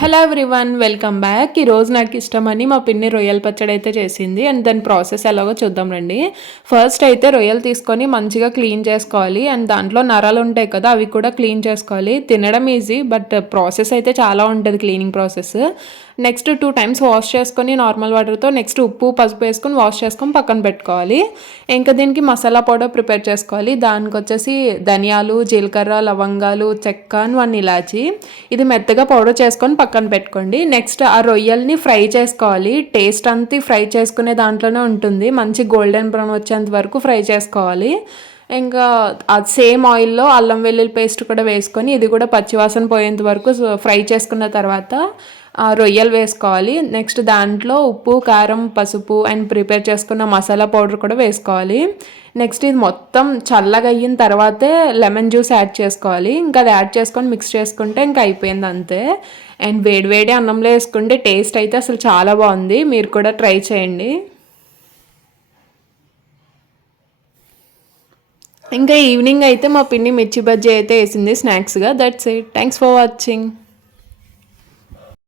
Hello everyone, welcome back. ఈరోజు నాకు ఇష్టమని మా పిన్ని రొయ్యల పచ్చడి అయితే చేసింది. అండ్ దాని ప్రాసెస్ ఎలాగో చూద్దాం రండి. ఫస్ట్ అయితే రొయ్యలు తీసుకొని మంచిగా క్లీన్ చేసుకోవాలి. అండ్ దాంట్లో నరాలు ఉంటాయి కదా, అవి కూడా క్లీన్ చేసుకోవాలి. తినడం ఈజీ, బట్ ప్రాసెస్ అయితే చాలా ఉంటుంది, cleaning process. Next 2 times wash చేసుకొని నార్మల్ వాటర్తో, నెక్స్ట్ ఉప్పు పసుపు వేసుకొని వాష్ చేసుకొని పక్కన పెట్టుకోవాలి. ఇంకా దీనికి మసాలా పౌడర్ ప్రిపేర్ చేసుకోవాలి. దానికి వచ్చేసి ధనియాలు, జీలకర్ర, లవంగాలు, చెక్క, 1 ఇలాచి. ఇది మెత్తగా పౌడర్ చేసుకొని పక్కన పెట్టుకోండి. నెక్స్ట్ ఆ రొయ్యల్ని ఫ్రై చేసుకోవాలి. టేస్ట్ అంతా ఫ్రై చేసుకునే దాంట్లోనే ఉంటుంది. మంచి గోల్డెన్ బ్రౌన్ వచ్చేంత వరకు ఫ్రై చేసుకోవాలి. ఇంకా అది సేమ్ ఆయిల్లో అల్లం వెల్లుల్లి పేస్ట్ కూడా వేసుకొని ఇది కూడా పచ్చివాసన పోయేంత వరకు ఫ్రై చేసుకున్న తర్వాత రొయ్యలు వేసుకోవాలి. నెక్స్ట్ దాంట్లో ఉప్పు, కారం, పసుపు అండ్ ప్రిపేర్ చేసుకున్న మసాలా పౌడర్ కూడా వేసుకోవాలి. నెక్స్ట్ ఇది మొత్తం చల్లగా అయిన తర్వాతే లెమన్ జ్యూస్ యాడ్ చేసుకోవాలి. ఇంకా అది యాడ్ చేసుకొని మిక్స్ చేసుకుంటే ఇంకా అయిపోయింది అంతే. అండ్ వేడి అన్నంలో వేసుకుంటే టేస్ట్ అయితే అసలు చాలా బాగుంది. మీరు కూడా ట్రై చేయండి. ఇంకా ఈవినింగ్ అయితే మా పిన్ని మిర్చి బజ్జీ అయితే వేసింది స్నాక్స్గా. That's it. Thanks for watching.